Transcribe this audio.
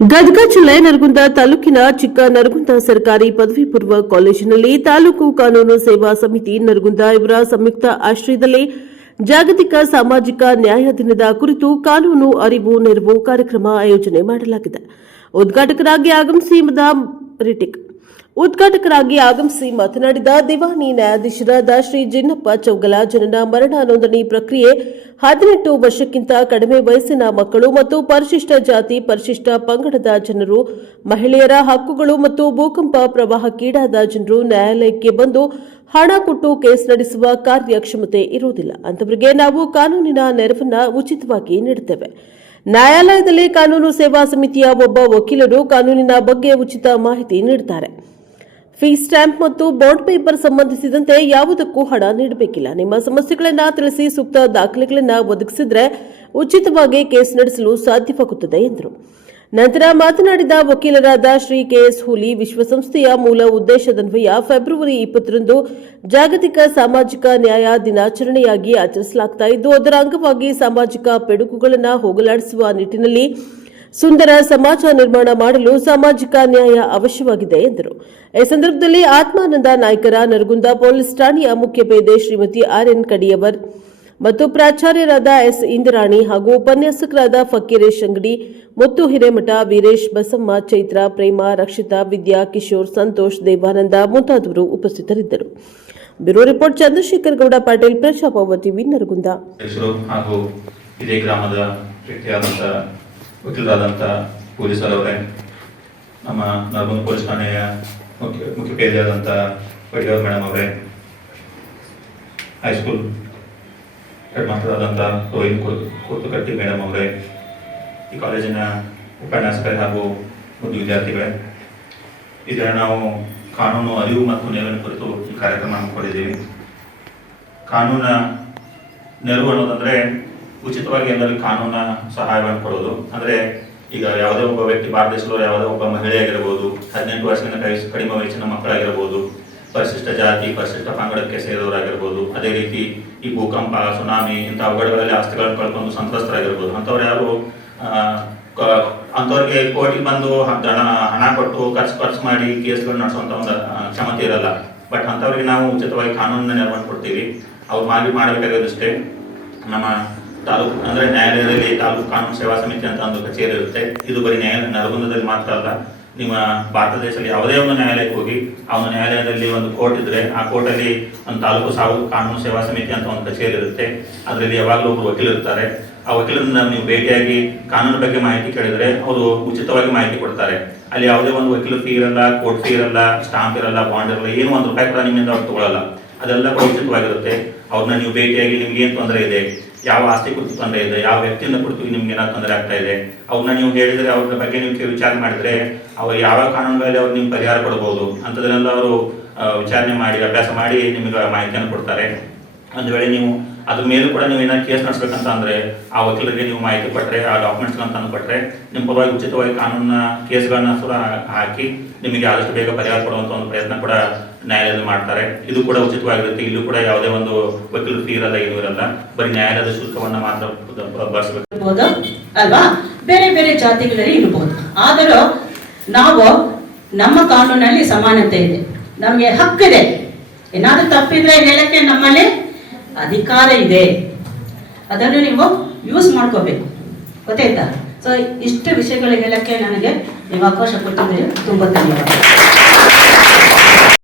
ಗದಗ ಜಿಲ್ಲೆ ನರಗುಂದ ತಾಲೂಕಿನ ಚಿಕ್ಕ ನರಗುಂದ ಸರ್ಕಾರಿ ಪದವಿ ಪೂರ್ವ ಕಾಲೇಜಿನಲ್ಲಿ ತಾಲೂಕು ಕಾನೂನು ಸೇವಾ ಸಮಿತಿ ನರಗುಂದ ಇವರ ಸಂಯುಕ್ತ ಆಶ್ರಯದಲ್ಲಿ ಜಾಗತಿಕ ಸಾಮಾಜಿಕ ನ್ಯಾಯ ದಿನದ ಕುರಿತು ಕಾನೂನು ಅರಿವು ನೆರವು ಕಾರ್ಯಕ್ರಮ ಆಯೋಜನೆ ಮಾಡಲಾಗಿದೆ. ಉದ್ಘಾಟಕರಾಗಿ ಆಗಮಿಸಿ ಮಾತನಾಡಿದ ದಿವಾನಿ ನ್ಯಾಯಾಧೀಶರಾದ ಶ್ರೀ ಜಿನ್ನಪ್ಪ ಚೌಗಲ, ಜನನ ಮರಣ ನೋಂದಣಿ ಪ್ರಕ್ರಿಯೆ 18 ವರ್ಷಕ್ಕಿಂತ ಕಡಿಮೆ ವಯಸ್ಸಿನ ಮಕ್ಕಳು ಮತ್ತು ಪರಿಶಿಷ್ಟ ಜಾತಿ ಪರಿಶಿಷ್ಟ ಪಂಗಡದ ಜನರು, ಮಹಿಳೆಯರ ಹಕ್ಕುಗಳು ಮತ್ತು ಭೂಕಂಪ ಪ್ರವಾಹಕ್ಕೀಡಾದ ಜನರು ನ್ಯಾಯಾಲಯಕ್ಕೆ ಬಂದು ಹಣ ಕೊಟ್ಟು ಕೇಸ್ ನಡೆಸುವ ಕಾರ್ಯಕ್ಷಮತೆ ಇರುವುದಿಲ್ಲ. ಅಂತವರಿಗೆ ನಾವು ಕಾನೂನಿನ ನೆರವನ್ನ ಉಚಿತವಾಗಿ ನೀಡುತ್ತೇವೆ. ನ್ಯಾಯಾಲಯದಲ್ಲಿ ಕಾನೂನು ಸೇವಾ ಸಮಿತಿಯ ಒಬ್ಬ ವಕೀಲರು ಕಾನೂನಿನ ಬಗ್ಗೆ ಉಚಿತ ಮಾಹಿತಿ ನೀಡುತ್ತಾರೆ. ಫೀ ಸ್ಟ್ಯಾಂಪ್ ಮತ್ತು ಬಾಂಡ್ ಪೇಪರ್ ಸಂಬಂಧಿಸಿದಂತೆ ಯಾವುದಕ್ಕೂ ಹಣ ನೀಡಬೇಕಿಲ್ಲ. ನಿಮ್ಮ ಸಮಸ್ಯೆಗಳನ್ನು ತಿಳಿಸಿ ಸೂಕ್ತ ದಾಖಲೆಗಳನ್ನು ಒದಗಿಸಿದರೆ ಉಚಿತವಾಗಿ ಕೇಸ್ ನಡೆಸಲು ಸಾಧ್ಯವಾಗುತ್ತದೆ ಎಂದರು. ನಂತರ ಮಾತನಾಡಿದ ವಕೀಲರಾದ ಶ್ರೀ ಕೆಎಸ್ ಹೂಲಿ, ವಿಶ್ವಸಂಸ್ಥೆಯ ಮೂಲ ಉದ್ದೇಶದನ್ವಯ ಫೆಬ್ರವರಿ 20ರಂದು ಜಾಗತಿಕ ಸಾಮಾಜಿಕ ನ್ಯಾಯ ದಿನಾಚರಣೆಯಾಗಿ ಆಚರಿಸಲಾಗುತ್ತಿದ್ದು, ಅದರ ಅಂಗವಾಗಿ ಸಾಮಾಜಿಕ ಪಿಡುಗುಗಳನ್ನು ಹೋಗಲಾಡಿಸುವ ನಿಟ್ಟಿನಲ್ಲಿ ಸುಂದರ ಸಮಾಜ ನಿರ್ಮಾಣ ಮಾಡಲು ಸಾಮಾಜಿಕ ನ್ಯಾಯ ಅವಶ್ಯವಾಗಿದೆ ಎಂದರು. ಈ ಸಂದರ್ಭದಲ್ಲಿ ಆತ್ಮಾನಂದ ನಾಯ್ಕರ, ನರಗುಂದ ಪೊಲೀಸ್ ಠಾಣೆಯ ಮುಖ್ಯಪೇದೆ ಶ್ರೀಮತಿ RN ಕಡಿಯವರ್ ಮತ್ತು ಪ್ರಾಚಾರ್ಯರಾದ S ಇಂದಿರಾಣಿ ಹಾಗೂ ಉಪನ್ಯಾಸಕರಾದ ಫಕೀರೇಶ್ ಅಂಗಡಿ, ಮುತ್ತು ಹಿರೇಮಠ, ವೀರೇಶ್, ಬಸಮ್ಮ, ಚೈತ್ರ, ಪ್ರೇಮ, ರಕ್ಷಿತಾ, ವಿದ್ಯಾ, ಕಿಶೋರ್, ಸಂತೋಷ್, ದೇವಾನಂದ ಮುಂತಾದವರು ಉಪಸ್ಥಿತರಿದ್ದರು. Bureau report Chandrashekhar Gowda Patil, Prajabhava TV, Naragund. ಇದೇ ಗ್ರಾಮದ ವ್ಯಕ್ತಿಯಾದಂಥ ವಕೀಲರಾದಂಥ ಪೊಲೀಸರವರೇ, ನಮ್ಮ ನರಗುಂದ ಪೊಲೀಸ್ ಠಾಣೆಯ ಮುಖ್ಯಪೇದೆಯಾದಂಥ ಕಡಿಯವರ್ ಮೇಡಮ್ ಅವರೇ, ಹೈಸ್ಕೂಲ್ ಹೆಡ್ ಮಾಸ್ಟರ್ ಆದಂಥ ರೋಹಿನ್ ಕುರ್ತಕಟ್ಟಿ ಮೇಡಮ್ ಅವರೇ, ಈ ಕಾಲೇಜಿನ ಉಪನ್ಯಾಸಕರೇ ಹಾಗೂ ಮುದ್ದು ವಿದ್ಯಾರ್ಥಿಗಳೇ, ಇದರ ನಾವು ಕಾನೂನು ಅರಿವು ಮತ್ತು ನೆರವಿನ ಕುರಿತು ಈ ಕಾರ್ಯಕ್ರಮ ಹಮ್ಮಿಕೊಂಡಿದ್ದೀವಿ. ಕಾನೂನ ನೆರವು ಅನ್ನೋದಂದ್ರೆ ಉಚಿತವಾಗಿ ಎಲ್ಲರಿಗೂ ಕಾನೂನ ಸಹಾಯವನ್ನು ಕೊಡೋದು. ಅಂದರೆ ಈಗ ಯಾವುದೇ ಒಬ್ಬ ವ್ಯಕ್ತಿ, ಭಾರತ ದೇಶದವರು ಯಾವುದೇ ಒಬ್ಬ ಮಹಿಳೆಯಾಗಿರ್ಬೋದು, 18 ವರ್ಷದಿಂದ ಕಡಿಮೆ ವಯಸ್ಸಿನ ಮಕ್ಕಳಾಗಿರ್ಬೋದು, ಪರಿಶಿಷ್ಟ ಜಾತಿ ಪರಿಶಿಷ್ಟ ಪಂಗಡಕ್ಕೆ ಸೇರಿದವರಾಗಿರ್ಬೋದು, ಅದೇ ರೀತಿ ಈ ಭೂಕಂಪ, ಸುನಾಮಿ ಇಂಥ ಅವಘಡಗಳಲ್ಲಿ ಆಸ್ತಿಗಳನ್ನು ಕಳ್ಕೊಂಡು ಸಂತ್ರಸ್ತರಾಗಿರ್ಬೋದು, ಅಂಥವ್ರು ಯಾರು ಅಂಥವ್ರಿಗೆ ಕೋರ್ಟಿಗೆ ಬಂದು ಹಣ ಕೊಟ್ಟು ಖರ್ಚು ಮಾಡಿ ಕೇಸ್ಗಳು ನಡೆಸುವಂಥ ಒಂದು ಕ್ಷಮತೆ ಇರಲ್ಲ. ಬಟ್ ಅಂಥವ್ರಿಗೆ ನಾವು ಉಚಿತವಾಗಿ ಕಾನೂನಿನ ನೆರವನ್ನು ಕೊಡ್ತೀವಿ. ಅವ್ರು ಮಾಡಬೇಕಾಗೋದಷ್ಟೇ, ನಮ್ಮ ತಾಲೂಕು ಅಂದರೆ ನ್ಯಾಯಾಲಯದಲ್ಲಿ ತಾಲೂಕು ಕಾನೂನು ಸೇವಾ ಸಮಿತಿ ಅಂತ ಒಂದು ಕಚೇರಿ ಇರುತ್ತೆ. ಇದು ಬರೀ ನರಗುಂದದಲ್ಲಿ ಮಾತ್ರ ಅಲ್ಲ, ನಿಮ್ಮ ಭಾರತ ದೇಶದಲ್ಲಿ ಯಾವುದೇ ಒಂದು ನ್ಯಾಯಾಲಯಕ್ಕೆ ಹೋಗಿ ಆ ಒಂದು ನ್ಯಾಯಾಲಯದಲ್ಲಿ ಒಂದು ಕೋರ್ಟ್ ಇದ್ರೆ ಆ ಕೋರ್ಟಲ್ಲಿ ಒಂದು ತಾಲೂಕು ಕಾನೂನು ಸೇವಾ ಸಮಿತಿ ಅಂತ ಒಂದು ಕಚೇರಿ ಇರುತ್ತೆ. ಅದರಲ್ಲಿ ಯಾವಾಗಲೂ ಒಬ್ಬರು ವಕೀಲರು ಇರ್ತಾರೆ. ಆ ವಕೀಲರನ್ನ ನೀವು ಭೇಟಿಯಾಗಿ ಕಾನೂನು ಬಗ್ಗೆ ಮಾಹಿತಿ ಕೇಳಿದ್ರೆ ಅವರು ಉಚಿತವಾಗಿ ಮಾಹಿತಿ ಕೊಡ್ತಾರೆ. ಅಲ್ಲಿ ಯಾವುದೇ ಒಂದು ವಕೀಲ ಫೀ ಇರಲ್ಲ, ಕೋರ್ಟ್ ಫೀ ಇರಲ್ಲ, ಸ್ಟಾಂಪ್ ಇರಲ್ಲ, ಬಾಂಡ್ ಇರಲ್ಲ, ಏನು ₹1 ಕೂಡ ನಿಮ್ಮಿಂದ ಅವ್ರು ತಗೊಳ್ಳಲ್ಲ. ಅದೆಲ್ಲ ಕೂಡ ಉಚಿತವಾಗಿರುತ್ತೆ. ಅವ್ರನ್ನ ನೀವು ಭೇಟಿಯಾಗಿ ನಿಮ್ಗೆ ಏನು ತೊಂದರೆ ಇದೆ, ಯಾವ ಆಸ್ತಿ ಕುರಿತು ತೊಂದರೆ ಇದೆ, ಯಾವ ವ್ಯಕ್ತಿಯಿಂದ ಕುರಿತು ನಿಮ್ಗೆ ಏನಾದ್ರು ತೊಂದರೆ ಆಗ್ತಾ ಇದೆ, ಅವ್ರನ್ನ ನೀವು ಹೇಳಿದ್ರೆ ಅವ್ರ ಬಗ್ಗೆ ನೀವು ವಿಚಾರ ಮಾಡಿದ್ರೆ ಅವ್ರು ಯಾವ ಕಾನೂನುಗಳಲ್ಲಿ ಅವ್ರು ನಿಮ್ಗೆ ಪರಿಹಾರ ಕೊಡಬಹುದು ಅಂಥದ್ರೆಲ್ಲ ಅವರು ವಿಚಾರಣೆ ಮಾಡಿ ಅಭ್ಯಾಸ ಮಾಡಿ ನಿಮಗೆ ಮಾಹಿತಿಯನ್ನು ಕೊಡ್ತಾರೆ. ಒಂದು ವೇಳೆ ನೀವು ಅದ್ರ ಮೇಲೂ ಕೂಡ ನೀವು ಏನಾದ್ರು ಕೇಸ್ ನಡೆಸ್ಬೇಕಂತ ಅಂದ್ರೆ ಆ ವಕೀಲರಿಗೆ ನೀವು ಮಾಹಿತಿ ಕೊಟ್ಟರೆ, ಆ ಡಾಕ್ಯುಮೆಂಟ್ಸ್ಗಳನ್ನು ತಂದು ಕೊಟ್ಟರೆ ನಿಮ್ಮ ಪರವಾಗಿ ಉಚಿತವಾಗಿ ಕಾನೂನಿನ ಕೇಸ್ಗಳನ್ನ ಕೂಡ ಹಾಕಿ ನಿಮಗೆ ಆದಷ್ಟು ಬೇಗ ಪರಿಹಾರ ಕೊಡುವಂಥ ಒಂದು ಪ್ರಯತ್ನ ಕೂಡ ನ್ಯಾಯಾಲಯದಲ್ಲಿ ಮಾಡ್ತಾರೆ. ಇದು ಕೂಡ ಉಚಿತವಾಗಿರುತ್ತೆ. ಇಲ್ಲೂ ಕೂಡ ಯಾವುದೇ ಒಂದು ವಕೀಲರು ಫೀ ಇರಲ್ಲ, ಏನೂ ಇರಲ್ಲ, ಬರೀ ನ್ಯಾಯಾಲಯದ ಶುಲ್ಕವನ್ನ ಮಾತ್ರ ಬಳಸಬೇಕು ಅಲ್ವಾ. ಬೇರೆ ಬೇರೆ ಜಾತಿಗಳಲ್ಲಿ ಇರಬಹುದು, ಆದರೂ ನಾವು ನಮ್ಮ ಕಾನೂನಲ್ಲಿ ಸಮಾನತೆ ಇದೆ, ನಮಗೆ ಹಕ್ಕಿದೆ. ಏನಾದ್ರೂ ತಪ್ಪಿದ್ರೆ ಹೇಳಕ್ಕೆ ನಮ್ಮಲ್ಲಿ ಅಧಿಕಾರ ಇದೆ. ಅದನ್ನು ನೀವು ಯೂಸ್ ಮಾಡ್ಕೋಬೇಕು, ಗೊತ್ತಾಯ್ತಾ? ಸೊ ಇಷ್ಟು ವಿಷಯಗಳು ಹೇಳಕ್ಕೆ ನನಗೆ ನೀವು ಅವಕಾಶ ಕೊಟ್ಟಿದ್ದೀರಿ. ತುಂಬ ಧನ್ಯವಾದ.